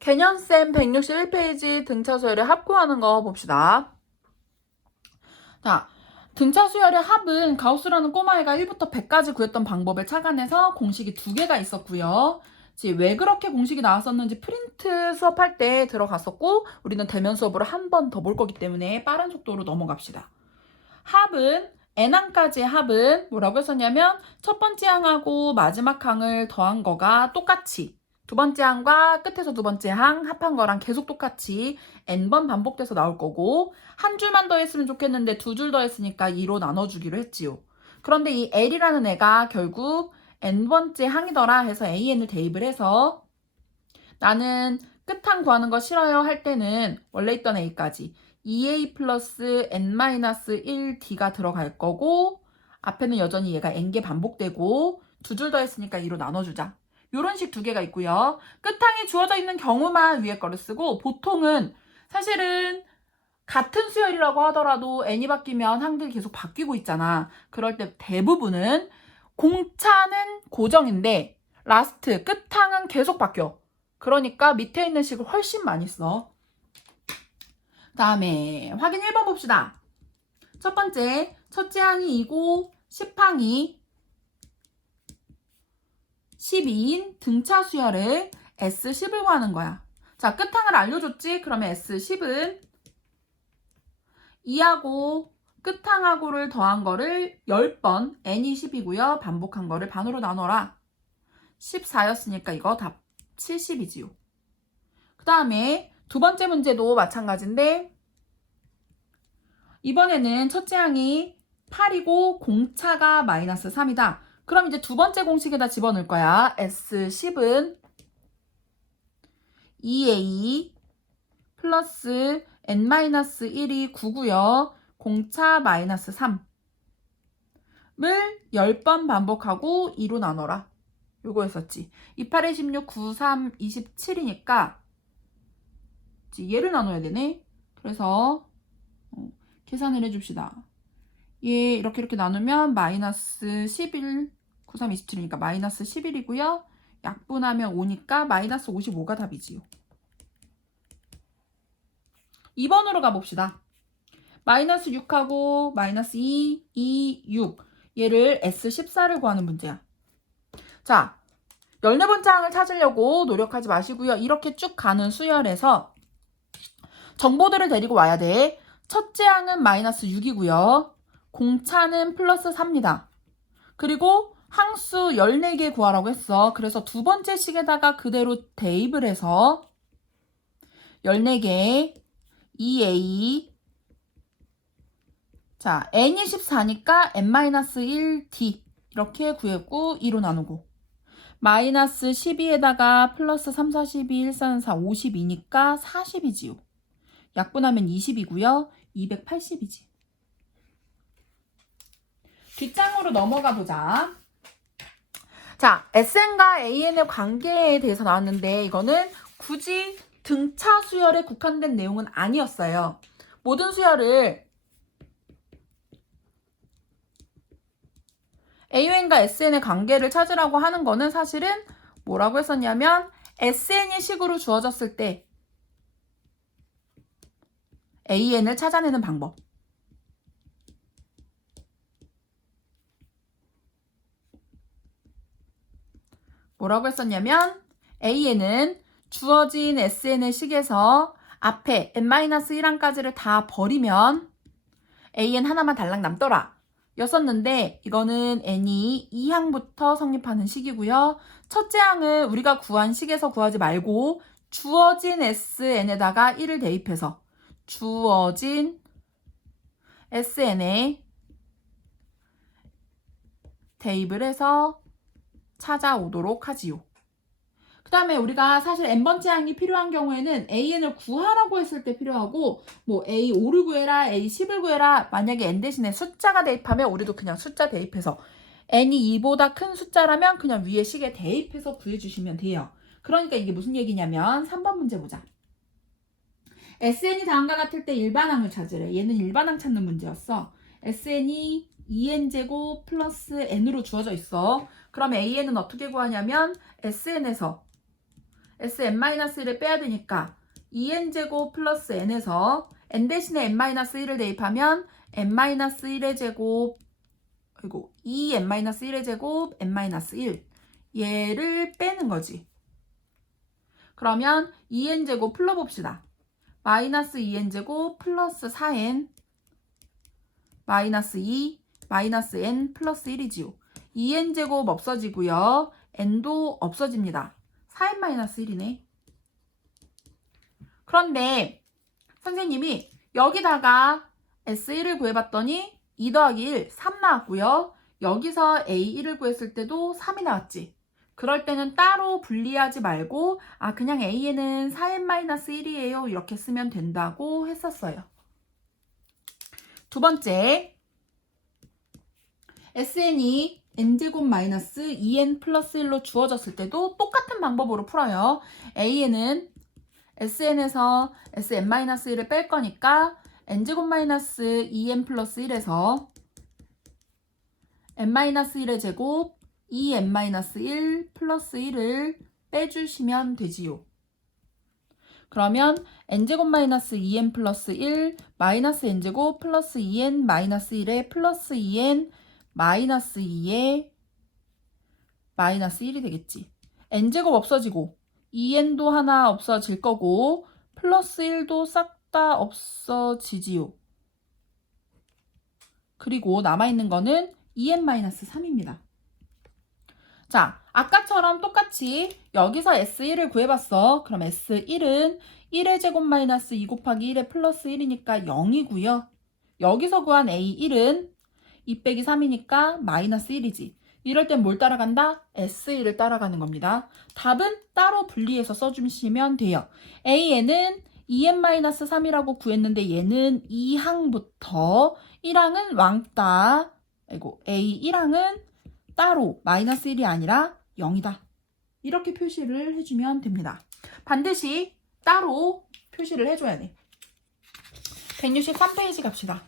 개념쌤 161페이지 등차 수열의 합 구하는 거 봅시다. 자, 등차 수열의 합은 가우스라는 꼬마애가 1부터 100까지 구했던 방법을 착안해서 공식이 2개가 있었고요. 왜 그렇게 공식이 나왔었는지 프린트 수업할 때 들어갔었고 우리는 대면 수업으로 한 번 더 볼 거기 때문에 빠른 속도로 넘어갑시다. 합은 n항까지의 합은 뭐라고 했었냐면 첫 번째 항하고 마지막 항을 더한 거가 똑같이 두 번째 항과 끝에서 두 번째 항 합한 거랑 계속 똑같이 n번 반복돼서 나올 거고 한 줄만 더 했으면 좋겠는데 2줄 더 했으니까 2로 나눠주기로 했지요. 그런데 이 L이라는 애가 결국 n번째 항이더라 해서 AN을 대입을 해서 나는 끝항 구하는 거 싫어요 할 때는 원래 있던 A까지 2A 플러스 n-1D가 들어갈 거고 앞에는 여전히 얘가 n개 반복되고 2줄 더 했으니까 2로 나눠주자. 요런 식 2개가 있고요. 끝항이 주어져 있는 경우만 위에 거를 쓰고 보통은 사실은 같은 수열이라고 하더라도 n이 바뀌면 항들이 계속 바뀌고 있잖아. 그럴 때 대부분은 공차는 고정인데 라스트 끝항은 계속 바뀌어. 그러니까 밑에 있는 식을 훨씬 많이 써. 다음에 확인 1번 봅시다. 첫 번째, 첫째 항이 2고 10항이 12인 등차 수열을 S10을 구하는 거야. 자, 끝항을 알려줬지? 그러면 S10은 2하고 끝항하고를 더한 거를 10번, n이 10이고요. 반복한 거를 반으로 나눠라. 14였으니까 이거 답 70이지요. 그 다음에 두 번째 문제도 마찬가지인데 이번에는 첫째 항이 8이고 공차가 마이너스 3이다. 그럼 이제 두 번째 공식에다 집어넣을 거야. S10은 2A 플러스 n-1이 9고요. 공차 마이너스 3을 10번 반복하고 2로 나눠라. 요거 했었지. 28에 16, 9, 3, 27이니까 얘를 나눠야 되네. 그래서 계산을 해줍시다. 얘 이렇게 나누면 마이너스 11, 9, 3, 27이니까 마이너스 11이고요. 약분하면 5니까 마이너스 55가 답이지요. 2번으로 가봅시다. 마이너스 6하고 마이너스 2, 2, 6 얘를 S14를 구하는 문제야. 자, 14번째 항을 찾으려고 노력하지 마시고요. 이렇게 쭉 가는 수열에서 정보들을 데리고 와야 돼. 첫째 항은 마이너스 6이고요. 공차는 플러스 4입니다. 그리고 항수 14개 구하라고 했어. 그래서 두 번째 식에다가 그대로 대입을 해서 14개 2A 자, n이 14니까 n-1D 이렇게 구했고 2로 나누고 마이너스 12에다가 플러스 3, 4, 12, 1, 4, 4, 52니까 40이지요. 약분하면 20이고요. 280이지. 뒷장으로 넘어가 보자. 자, SN과 AN의 관계에 대해서 나왔는데 이거는 굳이 등차 수열에 국한된 내용은 아니었어요. 모든 수열을 AN과 SN의 관계를 찾으라고 하는 거는 사실은 뭐라고 했었냐면 SN이 식으로 주어졌을 때 AN을 찾아내는 방법. 뭐라고 했었냐면 AN은 주어진 SN의 식에서 앞에 n-1항까지를 다 버리면 AN 하나만 달랑 남더라. 였었는데 이거는 n이 2항부터 성립하는 식이고요. 첫째 항은 우리가 구한 식에서 구하지 말고 주어진 SN에다가 1을 대입해서 주어진 SN에 대입을 해서 찾아오도록 하지요. 그 다음에 우리가 사실 n번째 항이 필요한 경우에는 AN을 구하라고 했을 때 필요하고 뭐 A5를 구해라, A10을 구해라 만약에 n 대신에 숫자가 대입하면 우리도 그냥 숫자 대입해서 n이 2보다 큰 숫자라면 그냥 위에 식에 대입해서 구해주시면 돼요. 그러니까 이게 무슨 얘기냐면 3번 문제 보자. SN이 다음과 같을 때 일반항을 찾으래. 얘는 일반항 찾는 문제였어. SN이 2n제곱 플러스 n으로 주어져 있어. 그럼 AN은 어떻게 구하냐면 SN에서 Sn-1을 빼야 되니까 2n제곱 플러스 n에서 n 대신에 n-1을 대입하면 n-1의 제곱 그리고 2n-1의 제곱 n-1 얘를 빼는 거지. 그러면 2n제곱 풀러봅시다. 마이너스 2n제곱 플러스 4n 마이너스 2 마이너스 n 플러스 1이지요. 2n제곱 없어지고요. n도 없어집니다. 4n-1이네. 그런데 선생님이 여기다가 S1을 구해봤더니 2 더하기 1, 3 나왔고요. 여기서 A1을 구했을 때도 3이 나왔지. 그럴 때는 따로 분리하지 말고 그냥 A에는 4n-1이에요. 이렇게 쓰면 된다고 했었어요. 두 번째, Sn이 n제곱 마이너스 2n 플러스 1로 주어졌을 때도 똑같은 방법으로 풀어요. A에는 Sn에서 Sn-1을 뺄 거니까 n제곱 마이너스 2n 플러스 1에서 n-1의 제곱 2n-1 플러스 1을 빼주시면 되지요. 그러면 n제곱 마이너스 2n 플러스 1 마이너스 n제곱 플러스 2n 마이너스 1에 플러스 2n 마이너스 2에 마이너스 1이 되겠지. n제곱 없어지고 2n도 하나 없어질 거고 플러스 1도 싹 다 없어지지요. 그리고 남아있는 거는 2n-3입니다. 자, 아까처럼 똑같이 여기서 S1을 구해봤어. 그럼 S1은 1의 제곱 마이너스 2 곱하기 1의 플러스 1이니까 0이고요. 여기서 구한 A1은 2 빼기 3이니까 마이너스 1이지. 이럴 땐 뭘 따라간다? S1을 따라가는 겁니다. 답은 따로 분리해서 써주시면 돼요. A에는 2n-3이라고 구했는데 얘는 2항부터 1항은 왕따, A1항은 따로 마이너스 1이 아니라 0이다. 이렇게 표시를 해주면 됩니다. 반드시 따로 표시를 해줘야 돼. 163페이지 갑시다.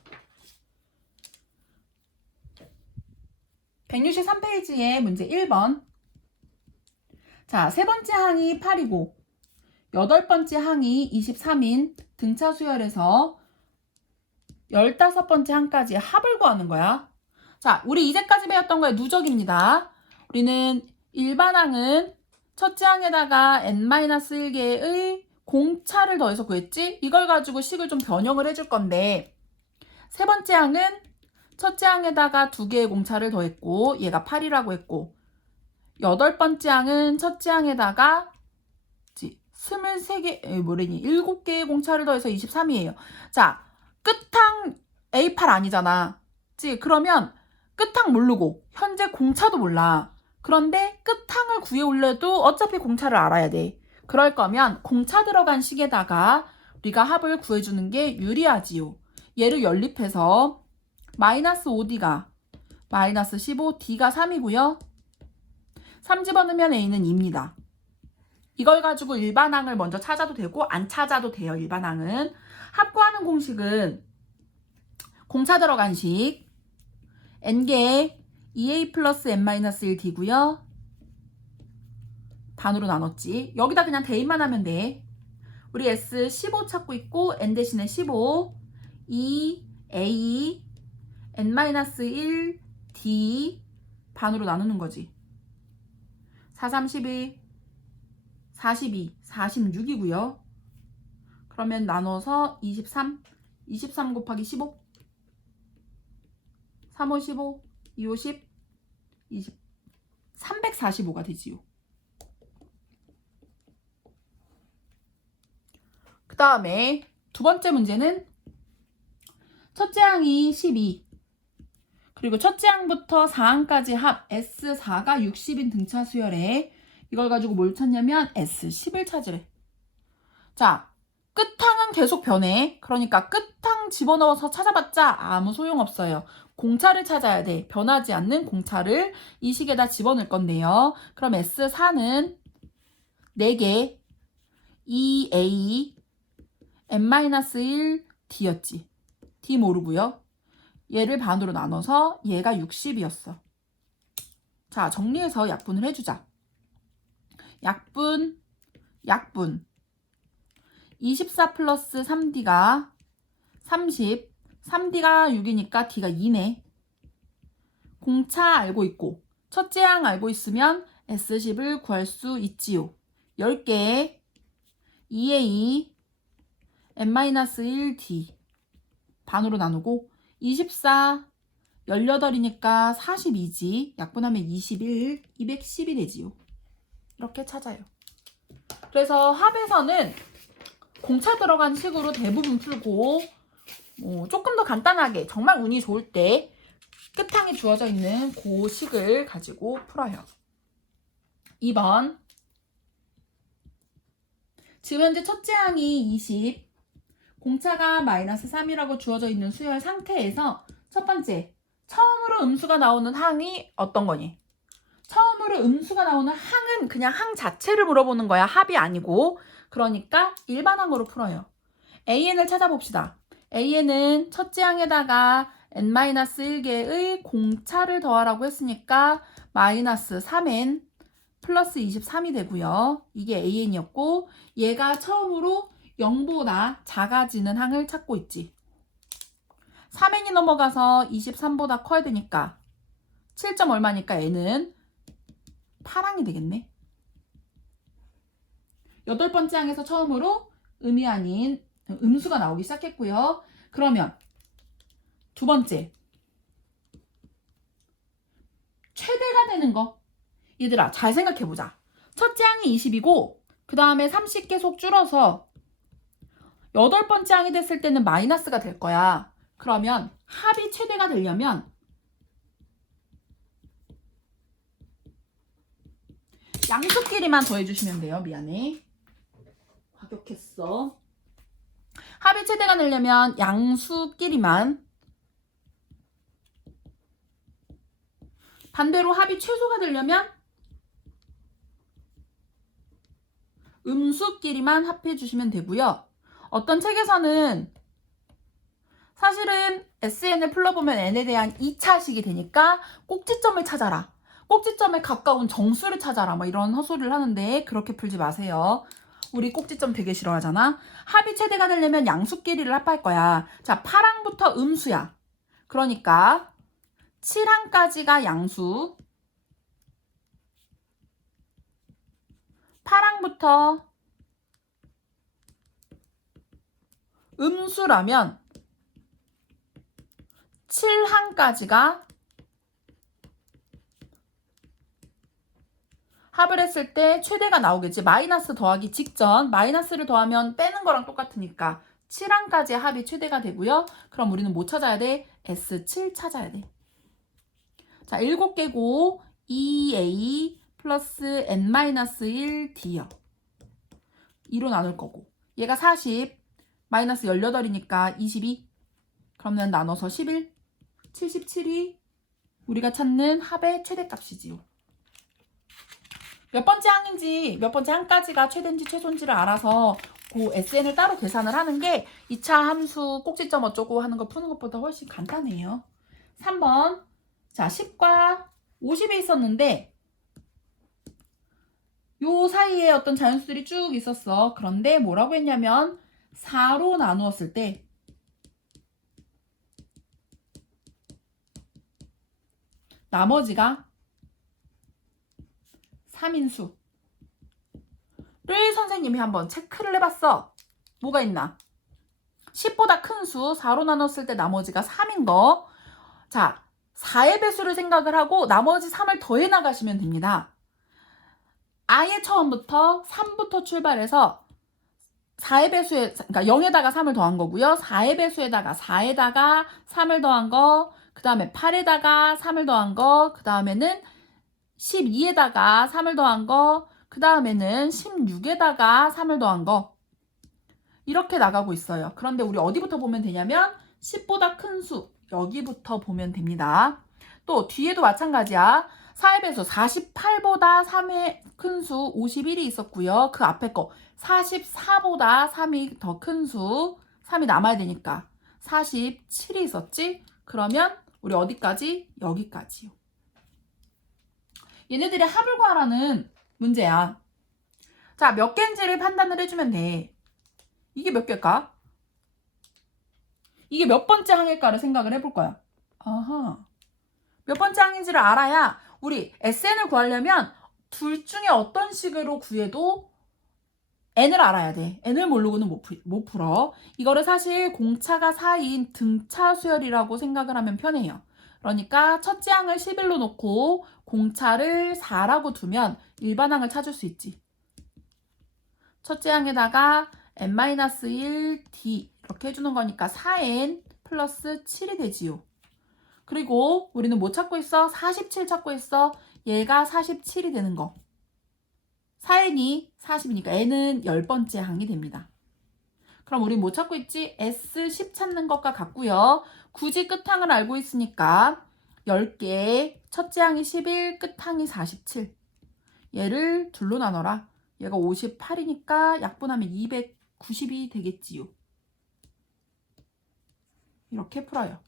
163페이지의 문제 1번. 자, 세 번째 항이 8이고 8번째 항이 23인 등차 수열에서 15번째 항까지 합을 구하는 거야. 자, 우리 이제까지 배웠던 거의 누적입니다. 우리는 일반 항은 첫째 항에다가 n-1개의 공차를 더해서 구했지? 이걸 가지고 식을 좀 변형을 해줄 건데 세 번째 항은 첫째 항에다가 2개의 공차를 더했고 얘가 8이라고 했고 8번째 항은 첫째 항에다가 7개의 공차를 더해서 23이에요. 자, 끝항 A8 아니잖아. 그러면 끝항 모르고 현재 공차도 몰라. 그런데 끝항을 구해올려도 어차피 공차를 알아야 돼. 그럴 거면 공차 들어간 식에다가 우리가 합을 구해주는 게 유리하지요. 얘를 연립해서 마이너스 5D가 마이너스 15, D가 3이고요. 3 집어넣으면 A는 2입니다. 이걸 가지고 일반항을 먼저 찾아도 되고 안 찾아도 돼요. 일반항은. 합 구하는 공식은 공차 들어간 식 n개 2a 플러스 n-1d고요. 반으로 나눴지. 여기다 그냥 대입만 하면 돼. 우리 S 15 찾고 있고 n 대신에 15 2a n-1 d 반으로 나누는 거지. 4, 31 42, 46이고요. 그러면 나눠서 23, 23 곱하기 15, 3, 5, 15, 2, 5, 10, 20, 345가 되지요. 그 다음에 두 번째 문제는 첫째 항이 12, 그리고 첫째 항부터 4항까지 합 S4가 60인 등차 수열에 이걸 가지고 뭘 찾냐면 S10을 찾으래. 자, 끝항은 계속 변해. 그러니까 끝항 집어넣어서 찾아봤자 아무 소용없어요. 공차를 찾아야 돼. 변하지 않는 공차를 이 식에다 집어넣을 건데요. 그럼 S4는 4개 2A n-1 D였지. D 모르고요. 얘를 반으로 나눠서 얘가 60이었어. 자, 정리해서 약분을 해주자. 약분 약분 24 플러스 3D가 30, 3D가 6이니까 D가 2네. 공차 알고 있고 첫째 항 알고 있으면 S10을 구할 수 있지요. 10개 2에 2 n-1D 반으로 나누고 24 18이니까 42지. 약분하면 21, 210이 되지요. 이렇게 찾아요. 그래서 합에서는 공차 들어간 식으로 대부분 풀고 조금 더 간단하게 정말 운이 좋을 때 끝항에 주어져 있는 그 식을 가지고 풀어요. 2번 지금 현재 첫째 항이 20, 공차가 마이너스 3이라고 주어져 있는 수열 상태에서 첫 번째, 처음으로 음수가 나오는 항이 어떤 거니? 처음으로 음수가 나오는 항은 그냥 항 자체를 물어보는 거야. 합이 아니고. 그러니까 일반항으로 풀어요. AN을 찾아봅시다. AN은 첫째 항에다가 n-1개의 공차를 더하라고 했으니까 마이너스 3n 플러스 23이 되고요. 이게 AN이었고 얘가 처음으로 0보다 작아지는 항을 찾고 있지. 3n이 넘어가서 23보다 커야 되니까 7점 얼마니까 n은 8항이 되겠네. 8번째 항에서 처음으로 음이 아닌 음수가 나오기 시작했고요. 그러면 두 번째 최대가 되는 거. 얘들아 잘 생각해보자. 첫째 항이 20이고 그 다음에 30 계속 줄어서 8번째 항이 됐을 때는 마이너스가 될 거야. 그러면 합이 최대가 되려면 양수끼리만 더해주시면 돼요. 미안해. 과격했어. 합이 최대가 되려면 양수끼리만, 반대로 합이 최소가 되려면 음수끼리만 합해주시면 되고요. 어떤 책에서는 사실은 SN을 풀러보면 N에 대한 2차식이 되니까 꼭지점을 찾아라. 꼭지점에 가까운 정수를 찾아라. 뭐 이런 헛소리를 하는데 그렇게 풀지 마세요. 우리 꼭지점 되게 싫어하잖아. 합이 최대가 되려면 양수끼리를 합할 거야. 자, 8항부터 음수야. 그러니까 7항까지가 양수. 8항부터 음수라면 7항까지가 합을 했을 때 최대가 나오겠지. 마이너스 더하기 직전. 마이너스를 더하면 빼는 거랑 똑같으니까 7항까지 합이 최대가 되고요. 그럼 우리는 뭐 찾아야 돼? S7 찾아야 돼. 자, 7개고 2A 플러스 n-1D요. 2로 나눌 거고. 얘가 40, 마이너스 18이니까 22. 그러면 나눠서 11, 77이 우리가 찾는 합의 최대값이지요. 몇 번째 항인지 몇 번째 항까지가 최대인지 최소인지를 알아서 그 SN을 따로 계산을 하는 게 2차 함수 꼭지점 어쩌고 하는 거 푸는 것보다 훨씬 간단해요. 3번. 자, 10과 50이 있었는데 요 사이에 어떤 자연수들이 쭉 있었어. 그런데 뭐라고 했냐면 4로 나누었을 때 나머지가 3인수를 선생님이 한번 체크를 해봤어. 뭐가 있나? 10보다 큰 수 4로 나눴을 때 나머지가 3인 거. 자, 4의 배수를 생각을 하고 나머지 3을 더해 나가시면 됩니다. 아예 처음부터 3부터 출발해서 4의 배수에, 그러니까 0에다가 3을 더한 거고요. 4의 배수에다가 4에다가 3을 더한 거, 그 다음에 8에다가 3을 더한 거, 그 다음에는 12에다가 3을 더한 거, 그 다음에는 16에다가 3을 더한 거. 이렇게 나가고 있어요. 그런데 우리 어디부터 보면 되냐면 10보다 큰 수, 여기부터 보면 됩니다. 또 뒤에도 마찬가지야. 4의 배수 48보다 3의 큰 수 51이 있었고요. 그 앞에 거 44보다 3이 더 큰 수, 3이 남아야 되니까 47이 있었지? 그러면 우리 어디까지? 여기까지요. 얘네들의 합을 구하라는 문제야. 자, 몇 개인지를 판단을 해주면 돼. 이게 몇 개일까? 이게 몇 번째 항일까를 생각을 해볼 거야. 아하. 몇 번째 항인지를 알아야 우리 SN을 구하려면 둘 중에 어떤 식으로 구해도 n을 알아야 돼. n을 모르고는 못 풀어. 이거를 사실 공차가 4인 등차 수열이라고 생각을 하면 편해요. 그러니까 첫째 항을 11로 놓고 공차를 4라고 두면 일반항을 찾을 수 있지. 첫째 항에다가 n-1 d 이렇게 해주는 거니까 4n 플러스 7이 되지요. 그리고 우리는 뭐 찾고 있어? 47 찾고 있어. 얘가 47이 되는 거. 4n이 40이니까 n은 10번째 항이 됩니다. 그럼 우리 뭐 찾고 있지? S10 찾는 것과 같고요. 굳이 끝항을 알고 있으니까 10개, 첫째 항이 11, 끝항이 47. 얘를 둘로 나눠라. 얘가 58이니까 약분하면 290이 되겠지요. 이렇게 풀어요.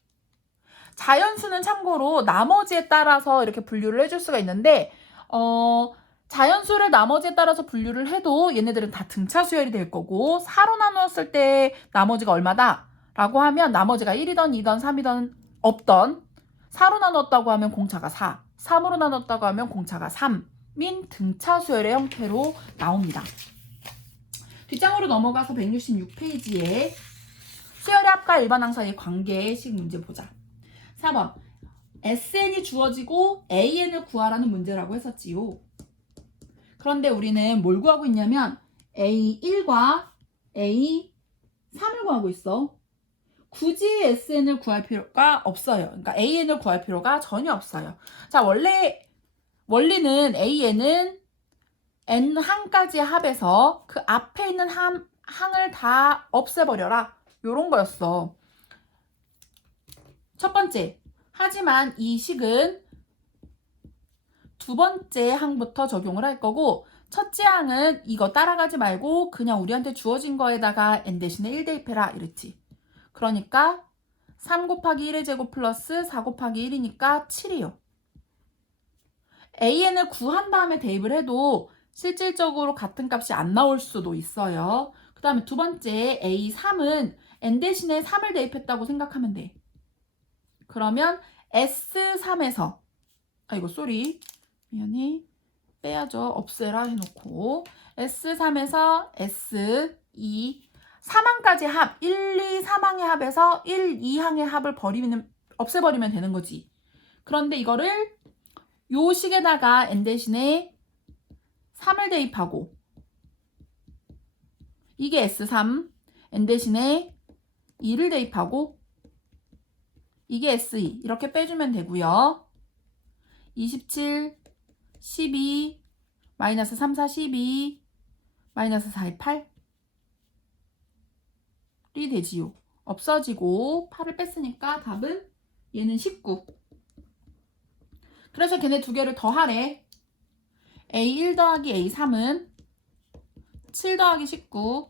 자연수는 참고로 나머지에 따라서 이렇게 분류를 해줄 수가 있는데 자연수를 나머지에 따라서 분류를 해도 얘네들은 다 등차 수열이 될 거고 4로 나누었을 때 나머지가 얼마다? 라고 하면 나머지가 1이던 2던 3이던 없던 4로 나눴다고 하면 공차가 4, 3으로 나눴다고 하면 공차가 3인 등차 수열의 형태로 나옵니다. 뒷장으로 넘어가서 166페이지에 수열의 합과 일반항 사이의 관계식 문제 보자. 4번 SN이 주어지고 AN을 구하라는 문제라고 했었지요. 그런데 우리는 뭘 구하고 있냐면 A1과 A3을 구하고 있어. 굳이 SN을 구할 필요가 없어요. 그러니까 AN을 구할 필요가 전혀 없어요. 자, 원리는 AN은 N 항까지의 합에서 그 앞에 있는 항을 다 없애버려라. 요런 거였어. 첫 번째. 하지만 이 식은 두 번째 항부터 적용을 할 거고 첫째 항은 이거 따라가지 말고 그냥 우리한테 주어진 거에다가 n 대신에 1 대입해라 이랬지. 그러니까 3 곱하기 1의 제곱 플러스 4 곱하기 1이니까 7이요. AN을 구한 다음에 대입을 해도 실질적으로 같은 값이 안 나올 수도 있어요. 그 다음에 두 번째 A3은 n 대신에 3을 대입했다고 생각하면 돼. 그러면 S3에서 아이고 쏘리 미안해 빼야죠. 없애라 해놓고 S3에서 S2 3항까지 합 1, 2, 3항의 합에서 1, 2항의 합을 없애버리면 되는 거지. 그런데 이거를 요 식에다가 n 대신에 3을 대입하고 이게 S3 n 대신에 2를 대입하고 이게 S2 이렇게 빼주면 되고요. 27, 12, 마이너스 3, 4, 12, 마이너스 4, 8이 되지요. 없어지고 8을 뺐으니까 답은 얘는 19. 그래서 걔네 두 개를 더하래. A1 더하기 A3은 7 더하기 19.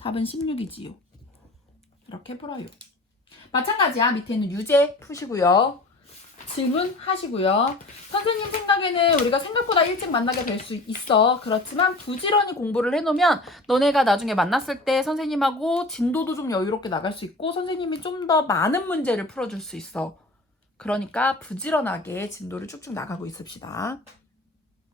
답은 16이지요. 이렇게 풀어요. 마찬가지야. 밑에 있는 유제 푸시고요. 질문하시고요. 선생님 생각에는 우리가 생각보다 일찍 만나게 될 수 있어. 그렇지만 부지런히 공부를 해놓으면 너네가 나중에 만났을 때 선생님하고 진도도 좀 여유롭게 나갈 수 있고 선생님이 좀 더 많은 문제를 풀어줄 수 있어. 그러니까 부지런하게 진도를 쭉쭉 나가고 있읍시다.